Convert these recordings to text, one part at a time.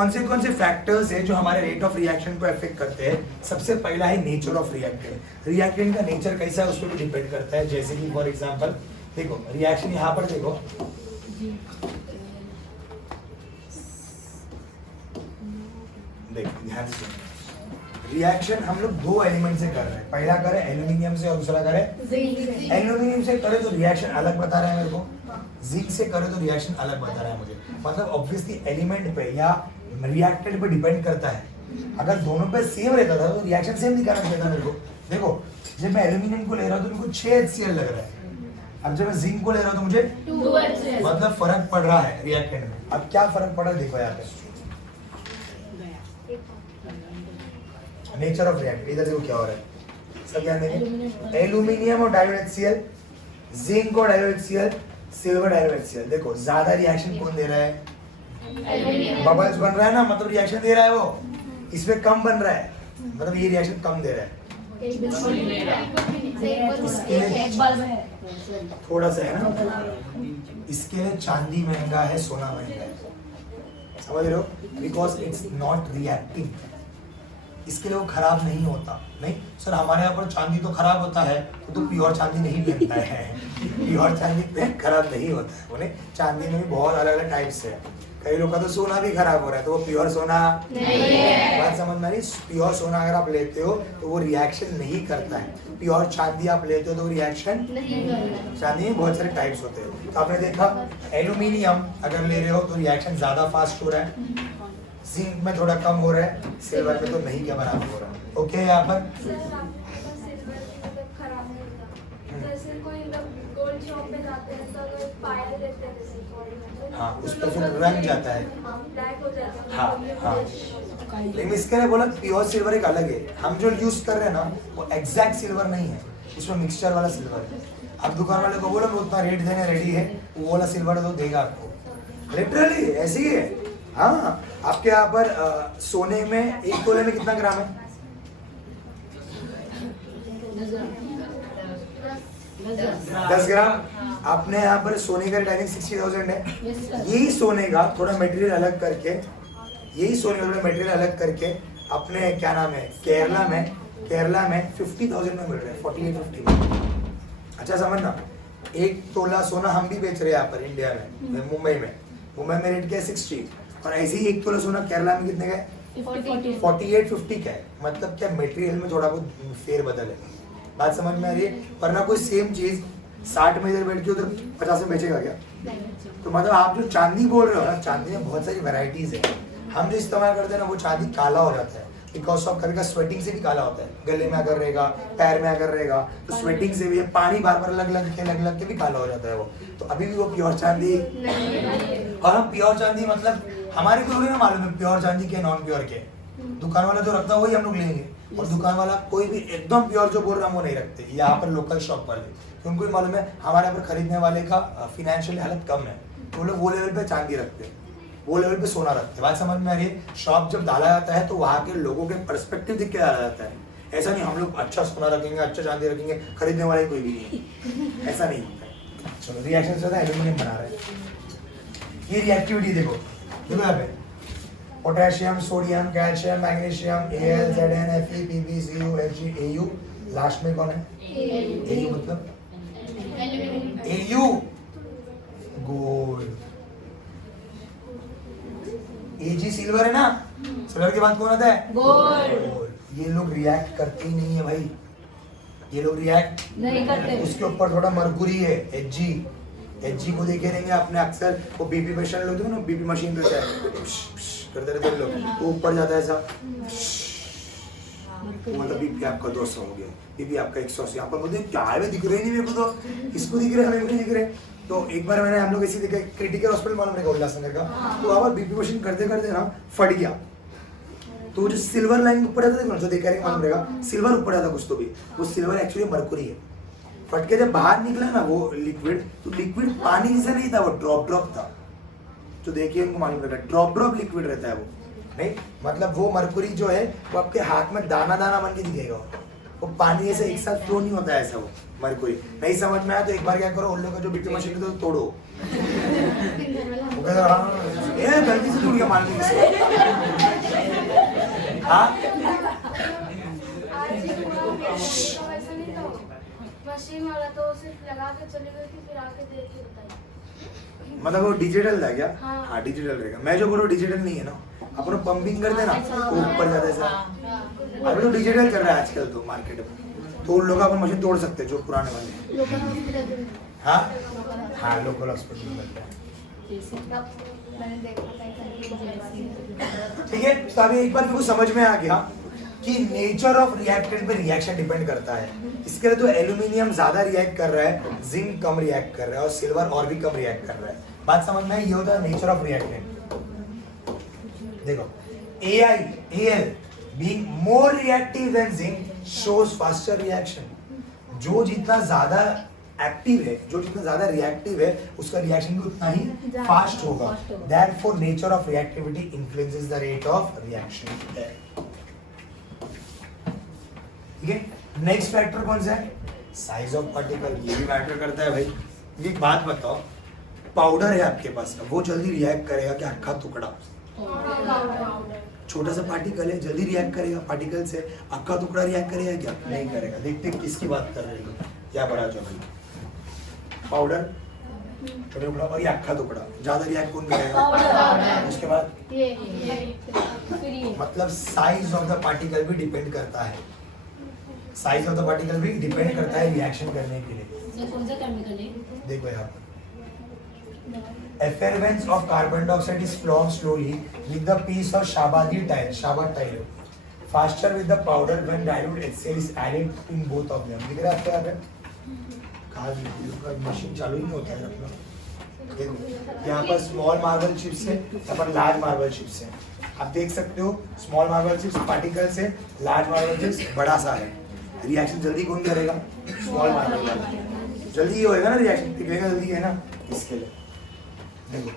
कौन से फैक्टर्स है जो हमारे रेट ऑफ रिएक्शन को अफेक्ट करते हैं? सबसे पहला है नेचर ऑफ रिएक्टेंट। रिएक्टेंट का नेचर कैसा है उस पर भी डिपेंड करता है। जैसे कि फॉर एग्जांपल देखो रिएक्शन यहाँ पर देखो, देखो ध्यान से रिएक्शन हम लोग दो एलिमेंट से कर रहे हैं। पहला करें एल्यूमिनियम से और दूसरा करें एल्यूमिनियम से करे तो रिएक्शन अलग बता रहा है मेरे को, जिंक से करे तो रिएक्शन अलग बता रहा है मुझे। मतलब ऑब्वियसली एलिमेंट पे या रिएक्टेंट पे डिपेंड करता है। अगर दोनों पे सेम रहता था तो रिएक्शन सेम दिखाना चाहिए था मेरे को। देखो जब मैं एल्यूमिनियम को ले रहा हूँ तो मेरे को 6 HCl लग रहा है, अब जब मैं जिंक को ले रहा हूँ तो मुझे 2 HCl। मतलब फर्क पड़ रहा है रिएक्टेंट में। अब क्या फर्क पड़ा देखो यहाँ पे, नेचर ऑफ रिएक्टेंट। इधर देखो क्या हो रहा है, सब ध्यान देंगे। एल्यूमिनियम और डायोड HCl, जिंक और diode HCl, silver diode HCl। देखो ज्यादा रिएक्शन कौन दे रहा है? बबल्स बन रहा है ना, मतलब रिएक्शन दे रहा है वो। इसमें कम बन रहा है, मतलब ये रिएक्शन कम दे रहा है। थोड़ा सा है ना। इसके लिए चांदी महंगा है, सोना महंगा है, समझ रहे हो? Because it's not reactive. इसके लिए वो खराब नहीं होता। नहीं सर हमारे यहाँ पर चांदी तो खराब होता है, तो प्योर चांदी नहीं बनता है। प्योर चांदी पे खराब नहीं होता है। उन्हें चांदी में भी बहुत अलग अलग टाइप्स है। कई लोग का तो सोना भी खराब हो रहा है, तो वो प्योर सोना नहीं है। बात समझ में आ रही? प्योर सोना अगर आप लेते हो तो वो रिएक्शन नहीं करता है। प्योर चांदी आप लेते हो तो रिएक्शन नहीं करता। चांदी में बहुत सारे टाइप्स होते हैं। तो आपने देखा एल्यूमिनियम अगर ले रहे हो तो रिएक्शन ज्यादा फास्ट हो रहा है, जिंक में थोड़ा कम हो रहा है, सिल्वर में तो नहीं के बराबर हो रहा है। ओके यहाँ पर हाँ उस पर फिर रंग जाता है। हाँ हाँ लेकिन इसके लिए बोला प्योर सिल्वर एक अलग है। हम जो यूज कर रहे हैं ना वो एग्जैक्ट सिल्वर नहीं है, उसमें मिक्सचर वाला सिल्वर है। अब दुकान वाले को बोलो मैं उतना रेट देने रेडी है, वो वाला सिल्वर तो देगा आपको। लिटरली ऐसी है। हाँ आपके यहाँ पर सोने में 1 तोले में कितना ग्राम है? 10 ग्राम। आपने यहाँ पर सोने का रेट 60,000 है। यही सोने का थोड़ा मटेरियल अलग करके, यही सोने का थोड़ा मटेरियल अलग करके अपने क्या नाम है केरला में 50,000 में मिल रहा है, 48-50 में। अच्छा समझना, 1 तोला सोना हम भी बेच रहे हैं यहाँ पर इंडिया में, मुंबई में रेट क्या है 60, और ऐसे ही 1 तोला सोना केरला में कितने का है? 48-50 का है। मतलब क्या मटेरियल में थोड़ा बहुत फेर बदल है। बात समझ में आ रही है? वरना कोई सेम चीज 60 में इधर बैठ के उधर 50 में बेचेगा क्या? तो मतलब आप जो चांदी बोल रहे हो ना, चांदी में बहुत सारी वैरायटीज है। हम जो इस्तेमाल करते हैं ना वो चांदी काला हो जाता है बिकॉज ऑफ कभी का स्वेटिंग से भी काला होता है। गले में अगर रहेगा, पैर में अगर रहेगा तो स्वेटिंग से भी, पानी बार बार लग के भी काला हो जाता है वो। तो अभी भी वो प्योर चांदी। और हम प्योर चांदी मतलब हमारे को ना मालूम है प्योर चांदी के नॉन प्योर के। दुकान वाला जो रखता है वही हम लोग लेंगे, और दुकान वाला कोई भी एकदम प्योर जो बोल रहा है वो नहीं रखते। यहाँ पर लोकल शॉप वाले उनको भी मालूम है हमारे यहाँ पर खरीदने वाले का फाइनेंशियल हालत कम है, तो वो लोग वो लेवल पे चांदी रखते हैं, वो लेवल पे सोना रखते हैं। बात समझ में आ रही है? शॉप जब डाला जाता है तो वहाँ के लोगों के पर्सपेक्टिव देख के डाला जाता है। ऐसा नहीं हम लोग अच्छा सोना रखेंगे, अच्छा चांदी रखेंगे, खरीदने वाले कोई भी नहीं, ऐसा नहीं होता है। चलो रिएक्शन से एल्यूमिनियम बना रहे हैं। ये रिएक्टिविटी देखो यहाँ पे potassium, sodium, calcium, magnesium, Al, Zn, Fe, Pb, Cu, Hg, Au। Last में कौन है? Au मतलब Au गोल्ड। Ag सिल्वर है ना, सिल्वर के बाद कौन आता है? गोल्ड। ये लोग रिएक्ट करते ही नहीं है भाई, ये लोग रिएक्ट नहीं करते। उसके ऊपर थोड़ा मरकुरी है Hg को देखे रहेंगे आपने अक्सर, वो बीपी पेशेंट लोग ना, बीपी मशीन पे करते रहते लोग, वो ऊपर जाता है ऐसा, मतलब बीपी आपका 200 हो गया, बीपी आपका 180। यहाँ पर मुझे क्या है दिख रहे नहीं मेरे को, तो इसको दिख रहे हमें नहीं दिख रहे। तो एक बार मैंने हम लोग ऐसे देखे क्रिटिकल हॉस्पिटल मालूम रहेगा उल्लासनगर का, तो वहाँ पर बीपी मशीन करते करते ना फट गया, तो जो सिल्वर लाइन ऊपर आता था देखा रहेगा मालूम रहेगा, सिल्वर ऊपर आता कुछ तो भी, वो सिल्वर एक्चुअली मरकुरी है। फट के जब बाहर निकला ना वो लिक्विड, तो लिक्विड पानी जैसा नहीं था, वो ड्रॉप था। तो देखिए उनको मालूम रहेगा ड्रॉप लिक्विड रहता है वो, नहीं मतलब वो मरकुरी जो है वो आपके हाथ में दाना दाना बन के दिखेगा, वो पानी ऐसे एक साथ फ्लो नहीं होता है ऐसा। वो मरकुरी नहीं समझ में आया तो एक बार क्या करो, उन लोगों का जो बीपी मशीन है तो तोड़ो, वो कहता ये गलती से टूट गया मान लीजिए। हाँ मशीन वाला तो सिर्फ लगा के चली गई थी, फिर आके देख के बताई। मतलब वो डिजिटल था क्या? हाँ। हाँ डिजिटल रहेगा। मैं जो बोल रहा हूँ डिजिटल नहीं है ना, अपन पंपिंग करते हैं ना वो ऊपर जाता है सर। अभी तो डिजिटल कर रहा है आजकल तो मार्केट में, तो उन लोग अपन मशीन तोड़ सकते हैं जो पुराने वाले। हाँ हाँ लोकल हॉस्पिटल में मिलता है। ठीक है, तो अभी एक बार मेरे को समझ में आ गया कि नेचर ऑफ रिएक्टेंट पे रिएक्शन डिपेंड करता है। इसके लिए तो एल्यूमिनियम ज्यादा रिएक्ट कर रहा है, जिंक कम रिएक्ट कर रहा है और सिल्वर और भी कम रिएक्ट कर रहा है। बात समझ में आई? ये होता है नेचर ऑफ रिएक्टेंट। देखो AiAl being more reactive than zinc shows faster reaction। जो जितना ज्यादा एक्टिव है, जो जितना ज्यादा रिएक्टिव है, उसका रिएक्शन भी उतना ही फास्ट होगा। Therefore nature of reactivity influences the rate of reaction। ठीक है, नेक्स्ट फैक्टर कौन सा है? Size of particle. ये भी मैटर करता है भाई। एक बात बताओ, पाउडर है आपके पास, वो जल्दी रिएक्ट करेगा क्या अक्खा टुकड़ा? छोटा सा पार्टिकल है, जल्दी रिएक्ट करेगा पार्टिकल से? अक्खा टुकड़ा रिएक्ट करेगा क्या? नहीं करेगा। देखते किसकी बात कर रहे हो, क्या बड़ा जो भाई पाउडर छोटा टुकड़ा और ये अक्खा टुकड़ा, ज्यादा रिएक्ट कौन करेगा? उसके बाद मतलब साइज ऑफ द पार्टिकल भी डिपेंड करता है। साइज ऑफ द पार्टिकल भी डिपेंड करता है रिएक्शन करने के लिए। कौन सा केमिकल है? देखो यहाँ पर effervescence of carbon dioxide is formed slowly with the piece of Shabadi tile faster with the powder when dilute HCl is added in both of them। दिख रहा है आपको यहाँ पे? कहाँ मशीन चालू ही नहीं होता है अपना। देखो यहाँ पर स्मॉल मार्बल चिप्स है, यहाँ पर लार्ज मार्बल चिप्स है। आप देख सकते हो स्मॉल मार्बल चिप्स पार्टिकल से, लार्ज मार्बल चिप्स बड़ा सा है। रिएक्शन जल्दी कौन करेगा? स्मॉल मार्बल वाला। जल्दी ही होएगा ना रिएक्शन, पिघलेगा जल्दी है ना, इसके लिए। देखो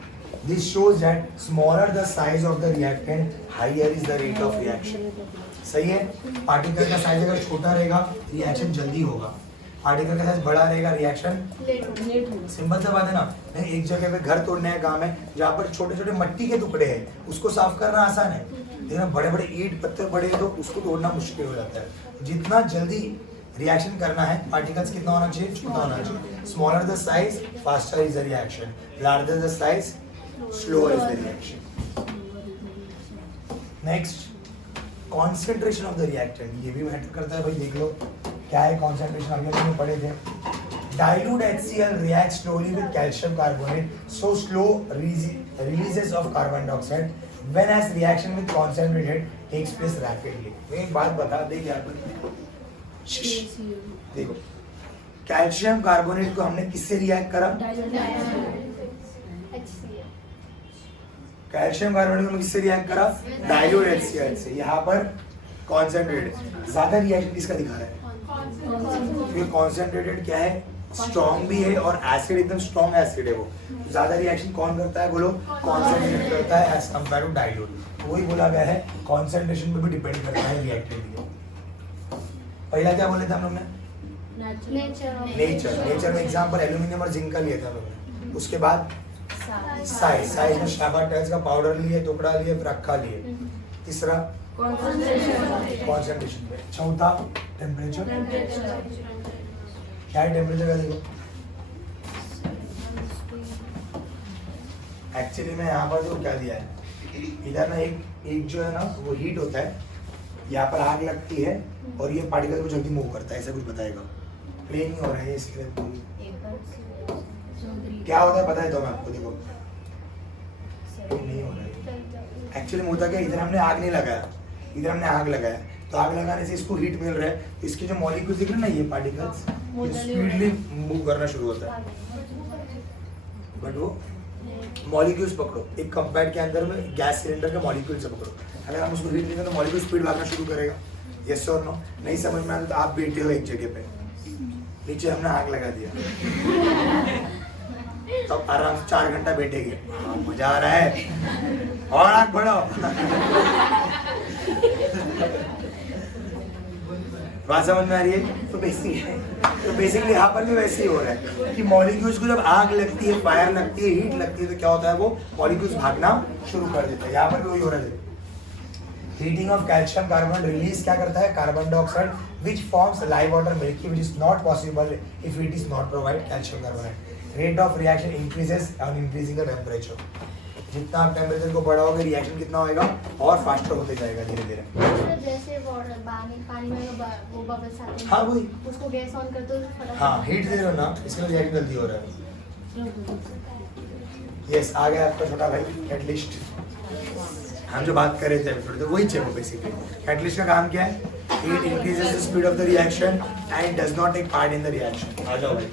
this shows that smaller the size of the reactant higher is the rate of reaction। सही है, पार्टिकल का साइज अगर छोटा रहेगा रिएक्शन जल्दी होगा, पार्टिकल का साइज बड़ा रहेगा रिएक्शन लेट होगा। सिंपल सा बात है ना। नहीं, एक जगह पे घर तोड़ने का काम है जहाँ पर छोटे छोटे मट्टी के टुकड़े हैं, उसको साफ करना आसान है, लेकिन बड़े बड़े ईंट पत्थर बड़े हैं तो उसको तोड़ना मुश्किल हो जाता है। जितना जल्दी रिएक्शन करना है, पार्टिकल्स कितना होना चाहिए? छोटा होना चाहिए। Smaller the size faster is the reaction, larger the size slower is the reaction. Next concentration of the reactant, ये भी मैटर करता है भाई। देख लो क्या है कॉन्सेंट्रेशन, अभी हमने पढ़े थे। Dilute HCl reacts slowly with calcium carbonate, so slow releases of carbon dioxide, whereas reaction with concentrated takes place rapidly। मैं एक बात बता दे यहाँ पर, देखो कैल्शियम कार्बोनेट को हमने किससे रिएक्ट करा? कैल्शियम कार्बोनेट को किससे रिएक्ट करा? डाइल्यूट HCl से। यहाँ पर कॉन्सेंट्रेटेड, ज्यादा रिएक्शन किसका दिखा रहा है? क्योंकि कॉन्सेंट्रेटेड क्या है? स्ट्रॉन्ग भी है और एसिड एकदम स्ट्रॉन्ग एसिड है। वो ज्यादा रिएक्शन कौन करता है बोलो? कॉन्सेंट्रेटेड करता है एज कंपेयर टू डाइल्यूट। वही बोला गया है कॉन्सेंट्रेशन पे भी डिपेंड करता है रिएक्टेंट के। पहला क्या बोले थे हम लोग ने? नेचर में एग्जांपल एल्यूमिनियम और जिंक का लिया था हम लोग ने। उसके बाद साइज में शाबा टाइल्स का पाउडर लिए, टुकड़ा लिए, फिर अक्खा लिए। तीसरा कॉन्सेंट्रेशन पे। चौथा टेम्परेचर। क्या है टेम्परेचर का? देखो एक्चुअली में यहाँ पर जो क्या दिया है, इधर ना एक जो है ना वो हीट होता है, यहाँ पर आग लगती है और ये पार्टिकल को जल्दी मूव करता है, ऐसा कुछ बताएगा। प्लेन ही हो रहा है इसके लिए। क्या होता है पता है तो मैं आपको, देखो नहीं हो रहा है एक्चुअली। होता क्या, इधर हमने आग नहीं लगाया, इधर हमने आग लगाया, तो आग लगाने से इसको हीट मिल रहा है, तो इसके जो मॉलिक्यूल्स दिख रहे हैं ना, ये पार्टिकल्स स्पीडली मूव करना शुरू होता है। बट वो मॉलिक्यूल्स पकड़ो, एक कंपैक्ट के अंदर में गैस सिलेंडर के मॉलिक्यूल से पकड़ो, अगर हम उसको हीट देंगे तो मॉलिक्यूल स्पीड भागना शुरू करेगा। यस और नो? नहीं समझ में आता तो आप बैठे हो एक जगह पे, नीचे हमने आग लगा दिया, तो आराम से 4 घंटा बैठेंगे, मजा आ रहा है और आग बढ़ाओ। बात समझ में आ रही है? तो बेसिकली यहाँ पर भी वैसे ही हो रहा है कि मॉलिक्यूल्स को जब आग लगती है, फायर लगती है, हीट लगती है, तो क्या होता है, वो मॉलिक्यूल्स भागना शुरू कर देते हैं। यहाँ पर भी वही हो रहा है। Heating of calcium carbonate release क्या करता है, carbon dioxide which forms live water milky which is not possible if it is not provide calcium carbonate. Rate of reaction increases on increasing the temperature. जितना आप temperature को बढ़ाओगे reaction कितना होएगा, और faster होते जाएगा धीरे धीरे। जैसे वाटर पानी में वो बबल्स आते हैं, हाँ वही, उसको गैस ऑन करते हो तो फटाफट। हाँ हीट दे रहे हो ना, इसलिए रिएक्शन जल्दी हो रहा है। यस, आ गया आपका छोटा भाई कैटलिस्ट। हम जो बात कर रहे थे अभी, तो वही चाहिए बेसिकली। कैटलिस्ट का काम क्या है, it increases the speed of the reaction and does not take part in the reaction. आ जाओ भाई।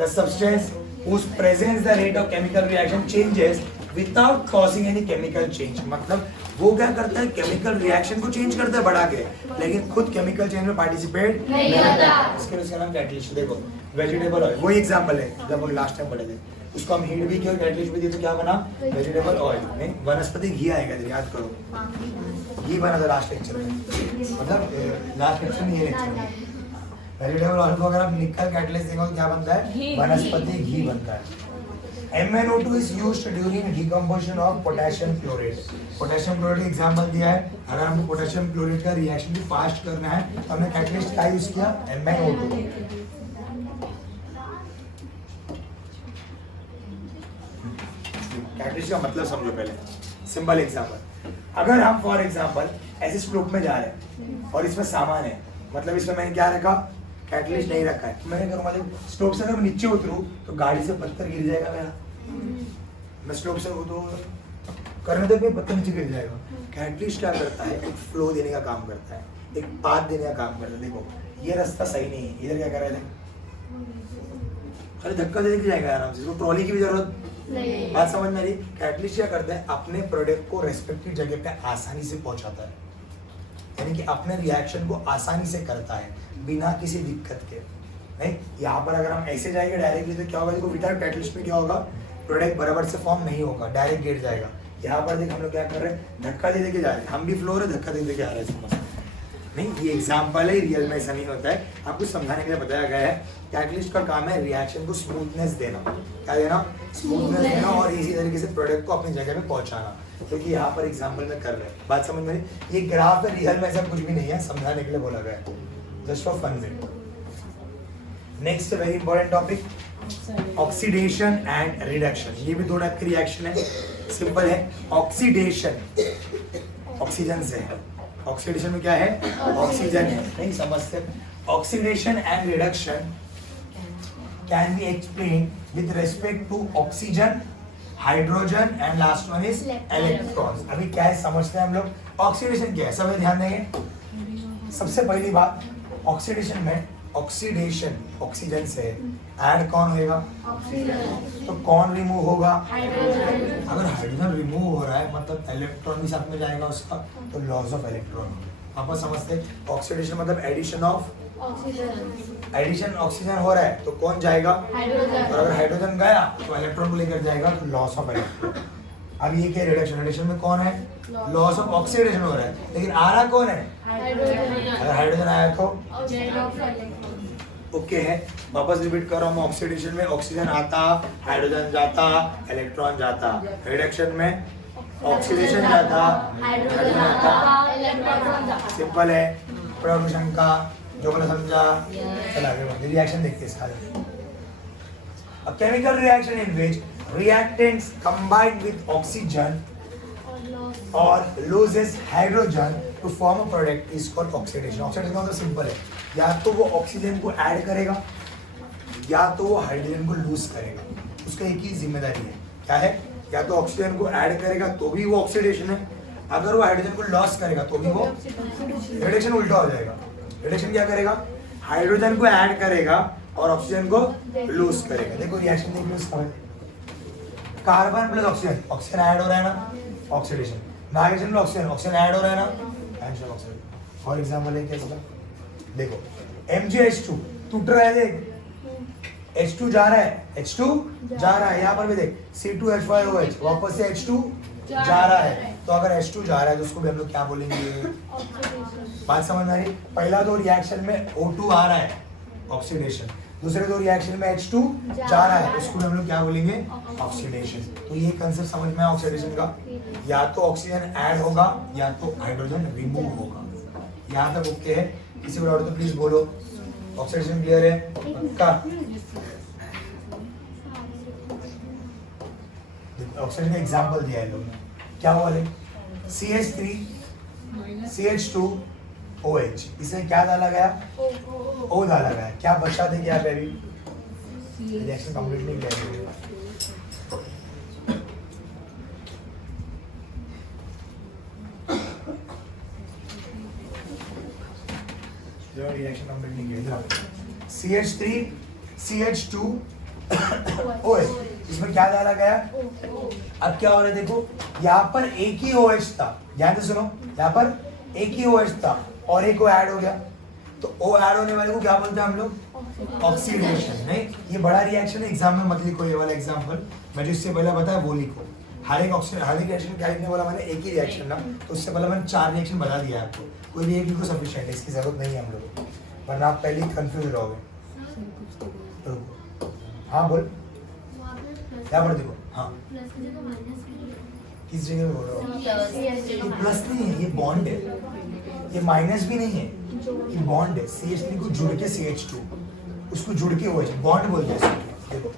The substance whose presence the rate of chemical reaction changes without causing any chemical change। मतलब वो क्या करता है, केमिकल रिएक्शन को change करता है बढ़ा के, लेकिन खुद केमिकल चेंज में पार्टिसिपेट नहीं करता। इसके लिए इसका नाम कैटलिस्ट। देखो वेजिटेबल ऑयल, वही एग्जांपल है जब हम लास्ट टाइम पढ़े थे, उसको हम हीट भी किया, कैटलिस्ट भी दिया, तो क्या बना, वेजिटेबल ऑयल में वनस्पति घी आएगा। याद करो, घी बना था लास्ट लेक्चर में, मतलब लास्ट लेक्चर में, ये लेक्चर में। वेजिटेबल ऑयल को अगर आप निकल कैटलिस्ट देखो तो क्या बनता है, वनस्पति घी बनता है। MnO2 is used during decomposition of potassium chloride। Potassium chloride का एग्जांपल दिया है। अगर हमको पोटेशियम क्लोराइड का रिएक्शन भी फास्ट करना है तो हमने कैटलिस्ट का यूज किया, MnO2। कैटलिस्ट का मतलब समझो पहले, सिंपल एग्जांपल। अगर हम फॉर एग्जांपल ऐसे स्लोप में जा रहे हैं और इसमें सामान है, मतलब इसमें मैंने क्या रखा, कैटलिस्ट नहीं रखा है, मैंने करूँगा स्लोप से अगर मैं नीचे उतरूँ तो गाड़ी से पत्थर गिर जाएगा मेरा। मैं स्लोप से उतरूँ करने तक में पत्थर नीचे गिर जाएगा। कैटलिस्ट क्या करता है, एक फ्लो देने का काम करता है, एक पाथ देने का काम करता है। देखो ये रास्ता सही नहीं है, इधर क्या कर रहे थे, खाली धक्का दे के जाएगा आराम से, इसको ट्रॉली की भी जरूरत नहीं। बात समझ में आ रही? कैटलिस्ट क्या करता है, अपने प्रोडक्ट को रेस्पेक्टिव जगह पे आसानी से पहुंचाता है, यानी कि अपने रिएक्शन को आसानी से करता है बिना किसी दिक्कत के। नहीं, यहाँ पर अगर हम ऐसे जाएंगे डायरेक्टली तो क्या होगा, देखो विदाउट कैटलिस्ट में क्या होगा, प्रोडक्ट बराबर से फॉर्म नहीं होगा, डायरेक्ट गिर जाएगा। यहाँ पर देख हम लोग क्या कर रहे हैं, धक्का दे के जा रहे हैं, हम भी फ्लोर है, धक्का दे के आ रहे हैं। समझ नहीं, ये एग्जाम्पल है, रियल में ऐसा नहीं होता है, आपको समझाने के लिए बताया गया है। कैटलिस्ट का काम है रिएक्शन को स्मूथनेस देना। क्या देना, स्मूथनेस देना, और इसी तरीके से प्रोडक्ट को अपनी जगह पे पहुंचाना। क्योंकि यहाँ पर एग्जाम्पल में कर रहे हैं, बात समझ में। ये ग्राफ है, रियल में ऐसा कुछ भी नहीं है, समझाने के लिए बोला गया है, just for fun. Next very important topic, oxidation and reduction. ये भी दो टाइप की रिएक्शन है, सिंपल है। ऑक्सीडेशन ऑक्सीजन से है, ऑक्सीडेशन में क्या है, ऑक्सीजन है, नहीं समझते। Oxidation and reduction can be explain with respect to oxygen, hydrogen and last one is electrons. अभी क्या है समझते हैं हम लोग, ऑक्सीडेशन क्या है, सब ध्यान देंगे। सबसे पहली बात, ऑक्सीडेशन में ऑक्सीडेशन ऑक्सीजन से ऐड कौन होएगा, ऑक्सीजन। तो कौन रिमूव होगा, हाइड्रोजन। अगर हाइड्रोजन रिमूव हो रहा है मतलब इलेक्ट्रॉन भी साथ में जाएगा उसका, तो लॉस ऑफ इलेक्ट्रॉन। आप समझते, ऑक्सीडेशन मतलब addition of oxygen. Addition oxygen हो रहा है तो कौन जाएगा, हाइड्रोजन। और अगर हाइड्रोजन गया तो इलेक्ट्रॉन को लेकर जाएगा, तो लॉस ऑफ इलेक्ट्रॉन। अब ये क्या, रिडक्शन, रिडक्शन में कौन है, लॉस ऑफ ऑक्सीडेशन हो रहा है, लेकिन आ रहा कौन है, हाइड्रोजन। अगर हाइड्रोजन आया तो ओके है। वापस रिपीट कर रहा हूँ, ऑक्सीडेशन में ऑक्सीजन आता, हाइड्रोजन जाता, इलेक्ट्रॉन जाता। रिडक्शन में ऑक्सीडेशन जाता, हाइड्रोजन आता, इलेक्ट्रॉन जाता। सिंपल है, प्रोडक्शन का जो मैंने समझा। चला आगे बढ़ते, रिएक्शन देखते हैं इसका। A chemical reaction in which reactants combined with oxygen or loses hydrogen to form a product is called oxidation। Oxidation का मतलब सिंपल है, या तो वो ऑक्सीजन को ऐड करेगा या तो वो हाइड्रोजन को लूज करेगा। उसका एक ही जिम्मेदारी है, क्या है, या तो ऑक्सीजन को ऐड करेगा तो भी वो ऑक्सीडेशन है, अगर वो हाइड्रोजन को लॉस करेगा तो भी वो रिडक्शन। उल्टा हो जाएगा। रिडक्शन क्या करेगा, हाइड्रोजन को ऐड करेगा और ऑक्सीजन को लूज करेगा। देखो रिएक्शन देखिए उसका, carbon plus oxygen, oxygen add हो रहा है ना, oxidation. Nitrogen plus oxygen, oxygen add हो रहा है ना, ऑक्सीजन। फॉर एग्जांपल है कैसा, देखो MgH2 टूट रहा है, देख H2 जा रहा है, H2 जा रहा है। यहाँ पर भी देख C2H5OH, वापस से H2 जा रहा है, तो अगर H2 जा रहा है तो उसको भी हम लोग क्या बोलेंगे? बात समझ आ रही? पहला दो रिएक्शन में O2 आ रहा है, ऑक्सीडेशन। दूसरे दो रिएक्शन में H2 जा रहा है, उसको भी हम लोग क्या बोलेंगे? ऑक्सीडेशन। तो ये कंसेप्ट समझ में आया ऑक्सीडेशन का? या तो ऑक्सीजन ऐड होगा या तो हाइड्रोजन रिमूव होगा। यहाँ तक ओके है? किसी को डाउट तो प्लीज बोलो। ऑक्सीडेशन क्लियर है? पक्का? ऑक्सीजन का एग्जांपल दिया है लोग ने, क्या हुआ है? CH3 CH2 OH, इसमें क्या डाला गया? O डाला गया। क्या बचा थे क्या बेबी? रिएक्शन कंप्लीट नहीं किया। रिएक्शन कंप्लीट नहीं किया। CH3 CH2 OH, इसमें क्या डाला गया? अब क्या हो रहा है देखो, यहाँ पर एक ही OH था, ध्यान से सुनो, यहाँ पर एक ही OH था और एक को ऐड हो गया, तो O ऐड होने वाले को क्या बोलते हैं हम लोग? ऑक्सीडेशन। नहीं, ये बड़ा रिएक्शन है, एग्जाम में मत लिखो ये वाला एग्जांपल, मैं जो इससे पहले बताया वो लिखो। हर एक रिएक्शन क्या लिखने बोला मैंने? एक ही रिएक्शन ना, तो उससे पहले मैंने 4 रिएक्शन बता दिया आपको, कोई भी एक लिखो सफिशिएंट है, इसकी जरूरत नहीं है हम लोगों को, वरना आप पहले ही कंफ्यूज रहोगे। हाँ बोल, क्या बोल देखो। हाँ, किस जगह पे बोल रहा हूँ? ये प्लस नहीं है, ये बॉन्ड है, ये माइनस भी नहीं है, ये बॉन्ड है। CH3 को जुड़ के CH2, उसको जुड़ के OH, बॉन्ड बोलते हैं इसको। देखो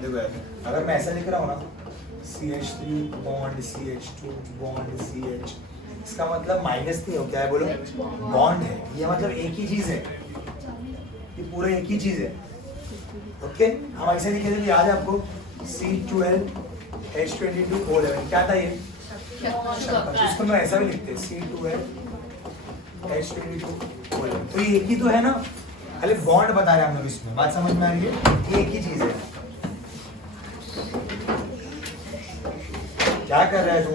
देखो, अगर मैं ऐसा लिख रहा हूँ ना, CH3 bond CH2 bond CH, इसका मतलब माइनस नहीं हो, क्या है बोलो? बॉन्ड है। ये मतलब एक ही चीज है, ये पूरा एक ही चीज है। ओके, हम ऐसे लिखे थे, याद है आपको? C12 H22 O11, क्या था ये? इसको मैं ऐसा भी लिखते हैं, C12 H22 O11, तो ये एक ही तो है ना, खाली बॉन्ड बता रहे हैं हम लोग इसमें। बात समझ में आ रही है? ये एक ही चीज है। क्या कर रहा है तू?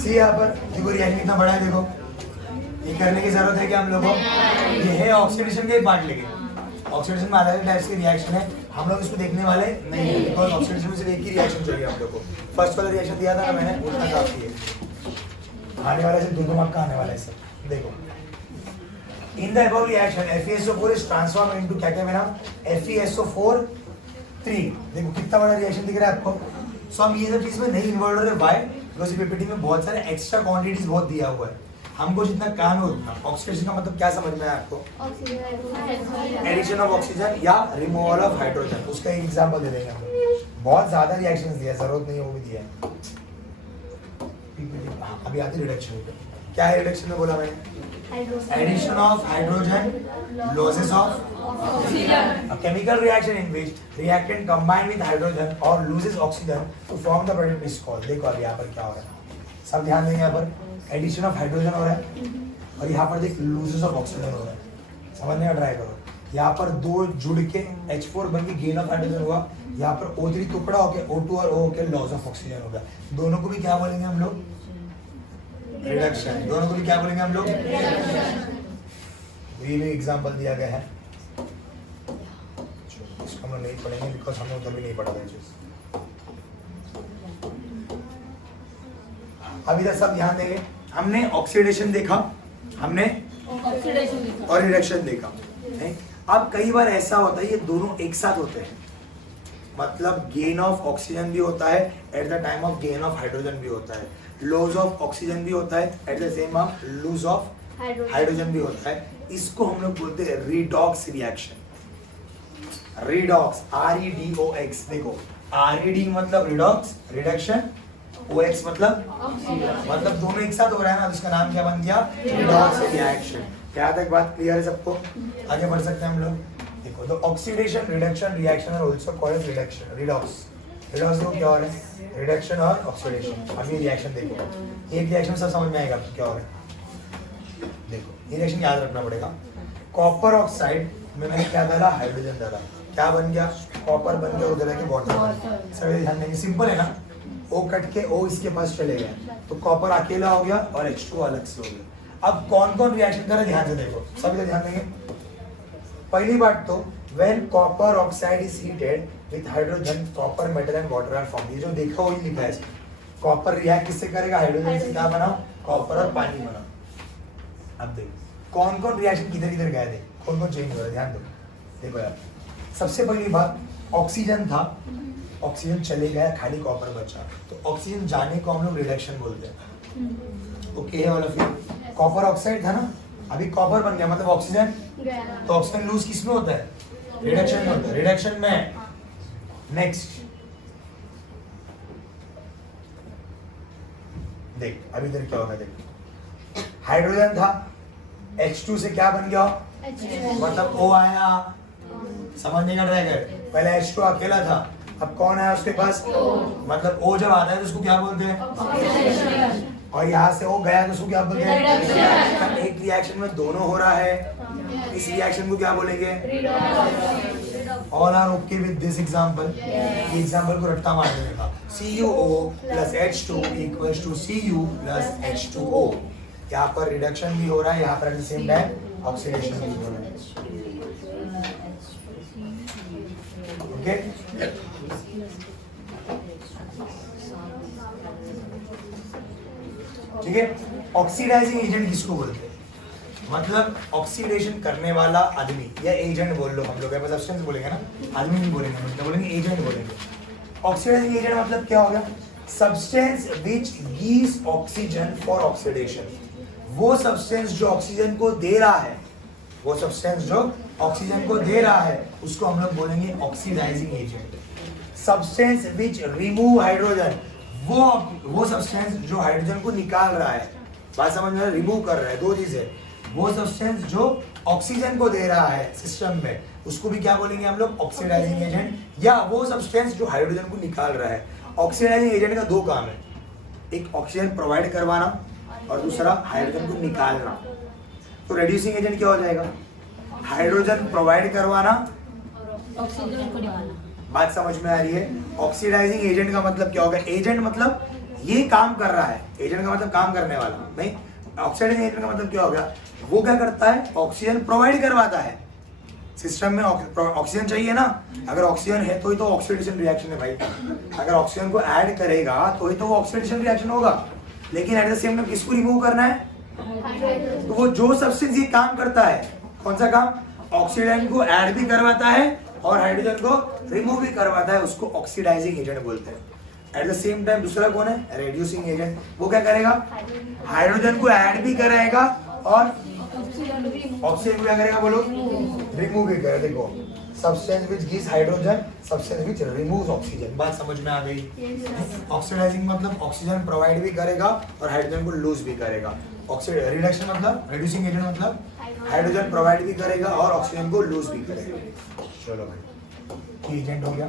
सी यहाँ पर देखो, रिएक्शन कितना बड़ा है, देखो ये करने की जरूरत है क्या हम लोगों को? ये है ऑक्सीडेशन के पार्ट, लेकिन ऑक्सीडेशन में अलग अलग टाइप्स के रिएक्शन है, हम लोग इसको देखने वाले नहीं है, बिकॉज ऑक्सीडेशन में सिर्फ एक ही रिएक्शन चाहिए हम लोग को। फर्स्ट वाला रिएक्शन दिया था ना मैंने, उतना काफी है। आने वाला से 2 मार्क का आने वाला है सर। देखो, in the above reaction FeSO4 is transform into क्या क्या मेरा? FeSO4 3। देखो कितना बड़ा रिएक्शन दिख रहा है आपको। सो हम ये सब चीज में नहीं इन्वॉल्व हो रहे, व्हाई? बिकॉज पीपीटी में बहुत सारे एक्स्ट्रा क्वांटिटीज बहुत दिया हुआ है, हमको जितना काम है उतना। ऑक्सीडेशन का मतलब क्या समझ में आया आपको? एडिशन ऑफ ऑक्सीजन या रिमूवल ऑफ हाइड्रोजन, उसका एक एग्जांपल दे देंगे हम। बहुत ज्यादा रिएक्शंस दिया, जरूरत नहीं है वो भी दिया है। अभी आती रिडक्शन पे, क्या है रिडक्शन में बोला मैंने? Addition of hydrogen, losses of oxygen. A chemical reaction in which reactant combine with hydrogen or loses oxygen to form the product is called। देखो अभी यहाँ पर क्या हो रहा है, सब ध्यान देंगे। यहाँ पर एडिशन ऑफ हाइड्रोजन हो रहा है और यहाँ पर देख लूजेस ऑफ ऑक्सीजन हो रहा है, समझने का ट्राई करो। यहाँ पर 2 जुड़ के H4 बन के गेन ऑफ हाइड्रोजन हुआ, यहाँ पर O3 टुकड़ा होके O2 और O होके लॉस ऑफ ऑक्सीजन हो गया। दोनों को भी क्या बोलेंगे हम लोग? रिडक्शन। दोनों को भी क्या बोलेंगे हम लोग? ये भी एग्जांपल दिया गया है, इसको हम लोग नहीं पढ़ेंगे बिकॉज हम लोग कभी नहीं पढ़ा था चीज। अभी तक सब ध्यान देंगे, हमने ऑक्सीडेशन देखा, हमने और रिडक्शन देखा। नहीं, अब कई बार ऐसा होता है ये दोनों एक साथ होते हैं, मतलब गेन ऑफ ऑक्सीजन भी होता है at the time of gain of hydrogen भी होता है, लॉस ऑफ ऑक्सीजन भी होता है at the same of lose of hydrogen भी होता है। इसको हम लोग बोलते हैं रिडॉक्स रिएक्शन। Redox, REDOX। देखो RED मतलब रिडॉक्स, रिडक्शन, OX मतलब दोनों एक साथ हो रहा है ना, तो इसका नाम क्या बन गया? Redox reaction. क्या तक बात क्लियर है सबको? आगे बढ़ सकते हैं हम लोग। देखो, तो oxidation reduction reaction are also called reduction, redox. Redox को क्या हो रहा है? रिडक्शन और ऑक्सीडेशन। अब ये रिएक्शन देखो, एक रिएक्शन सब समझ में आएगा आपको क्या हो रहा है। देखो ये रिएक्शन याद रखना पड़ेगा। कॉपर ऑक्साइड में मैंने क्या डाला? हाइड्रोजन डाला, क्या बन गया? कॉपर बन गया, उधर के वाटर। सभी ध्यान देंगे, सिंपल है ना। O कट के O इसके पास चले गए तो कॉपर अकेला हो गया और H2 अलग से हो गया। अब कौन कौन रिएक्शन कर रहा है ध्यान से देखो, सभी लोग ध्यान देंगे। पहली बात तो when copper oxide is heated with hydrogen, copper metal and water are formed। ये जो देखा वही लिखा है इसमें। कॉपर रिएक्ट किससे करेगा? हाइड्रोजन से क्या बनाओ? कॉपर और पानी बनाओ। अब देखो कौन कौन रिएक्शन किधर किधर गए थे, कौन कौन चेंज हो रहा है, ध्यान दो। देखो यार, सबसे पहली बात ऑक्सीजन था, ऑक्सीजन चले गया, खाली कॉपर बचा, तो ऑक्सीजन जाने को हम लोग रिडक्शन बोलते हैं। ओके है वाला? फिर कॉपर ऑक्साइड था ना, अभी कॉपर बन गया मतलब ऑक्सीजन, तो ऑक्सीजन लूज किस में होता है? रिडक्शन में होता है। रिडक्शन में नेक्स्ट देख, अभी इधर क्या होगा देख, हाइड्रोजन था, H2 से क्या बन गया? मतलब O आया, समझने का ट्राई कर। पहले H2 अकेला था, अब कौन आया उसके पास? मतलब O जब आता है तो उसको क्या बोलते हैं? और यहाँ से O गया तो उसको क्या बोलते हैं? एक रिएक्शन में दोनों हो रहा है, इस रिएक्शन को क्या बोलेंगे? All are okay with this example. ये एग्जांपल को रट्टा मार देने का, CuO plus H2 equals to Cu plus H2O। यहाँ पर रिडक्शन भी हो रहा है, यहाँ पर eight the same time oxidation भी हो रहा है। ओके, ठीक है। ऑक्सीडाइजिंग एजेंट किसको बोलते हैं? मतलब ऑक्सीडेशन करने वाला आदमी, या एजेंट बोल लो, हम लोग सब्सटेंस बोलेंगे ना, आदमी नहीं बोलेंगे, मतलब बोलेंगे एजेंट बोलेंगे। ऑक्सीडाइजिंग एजेंट मतलब क्या हो गया? Substance which gives oxygen for oxidation. वो सब्सटेंस जो ऑक्सीजन को दे रहा है, वो सब्सटेंस जो ऑक्सीजन को दे रहा है, उसको हम लोग बोलेंगे oxidising agent. Substance which remove hydrogen, वो सब्सटेंस जो हाइड्रोजन को निकाल रहा है, बात समझ में? रिमूव कर रहा है, दो चीजें। वो सब्सटेंस जो ऑक्सीजन को दे रहा है सिस्टम में, उसको भी क्या बोलेंगे हम लोग? Oxidising agent. या वो सब्सटेंस जो हाइड्रोजन को निकाल रहा है। ऑक्सीडाइजिंग एजेंट का दो काम है, एक ऑक्सीजन प्रोवाइड करवाना और दूसरा हाइड्रोजन को निकालना। तो रिड्यूसिंग एजेंट क्या हो जाएगा? हाइड्रोजन प्रोवाइड करवाना, ऑक्सीजन को निकालना। बात समझ में आ रही है? ऑक्सीडाइजिंग एजेंट का मतलब क्या होगा? एजेंट मतलब ये काम कर रहा है, एजेंट का मतलब काम करने वाला नहीं। ऑक्सीडाइजिंग एजेंट का मतलब क्या होगा? वो क्या करता है? ऑक्सीजन प्रोवाइड करवाता है सिस्टम में। ऑक्सीजन चाहिए ना, अगर ऑक्सीजन है तो ही तो ऑक्सीडेशन रिएक्शन है भाई। अगर ऑक्सीजन को ऐड करेगा तो ही तो वो ऑक्सीडेशन रिएक्शन होगा। लेकिन एट द सेम टाइम किसको रिमूव करना है? तो वो जो सब्सटेंस ये काम करता है, कौन सा काम? ऑक्सीजन को ऐड भी करवाता है और हाइड्रोजन को रिमूव भी करवाता है, उसको ऑक्सीडाइजिंग एजेंट बोलते हैं। एट द सेम टाइम दूसरा कौन है? Reducing agent. वो क्या करेगा? हाइड्रोजन को ऐड भी करेगा और ऑक्सीजन को क्या करेगा? बोलो, रिमूव भी करेगा। देखो, substance which gives hydrogen, substance which removes oxygen. बात समझ में आ गई? ऑक्सीडाइजिंग मतलब ऑक्सीजन प्रोवाइड भी करेगा और हाइड्रोजन को लूज भी करेगा। रिडक्शन मतलब, रिड्यूसिंग एजेंट मतलब हाइड्रोजन प्रोवाइड भी करेगा और ऑक्सीजन को लूज भी करेगा। चलो भाई, ये एजेंट हो गया।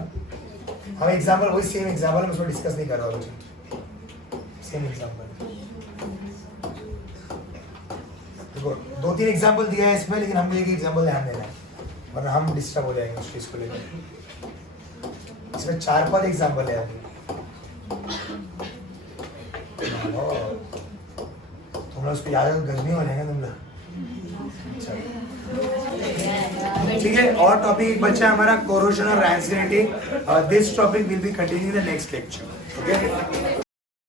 हम एग्जांपल, वही सेम एग्जांपल हम उसको डिस्कस नहीं कर रहा हूँ, सेम एग्जांपल। देखो, दो तीन एग्जांपल दिया है इसमें, लेकिन हम एक एग्जांपल ध्यान देना है, वरना हम डिस्टर्ब हो जाएंगे उस चीज को लेकर। इसमें 4-5 एग्जांपल है अभी। तुम लोग उसको याद है, गजनी हो जाएंगे तुम लोग। ठीक है, और टॉपिक एक बच्चा है हमारा, कोरोजन और rancidity. This topic will be continue in the next lecture. Okay.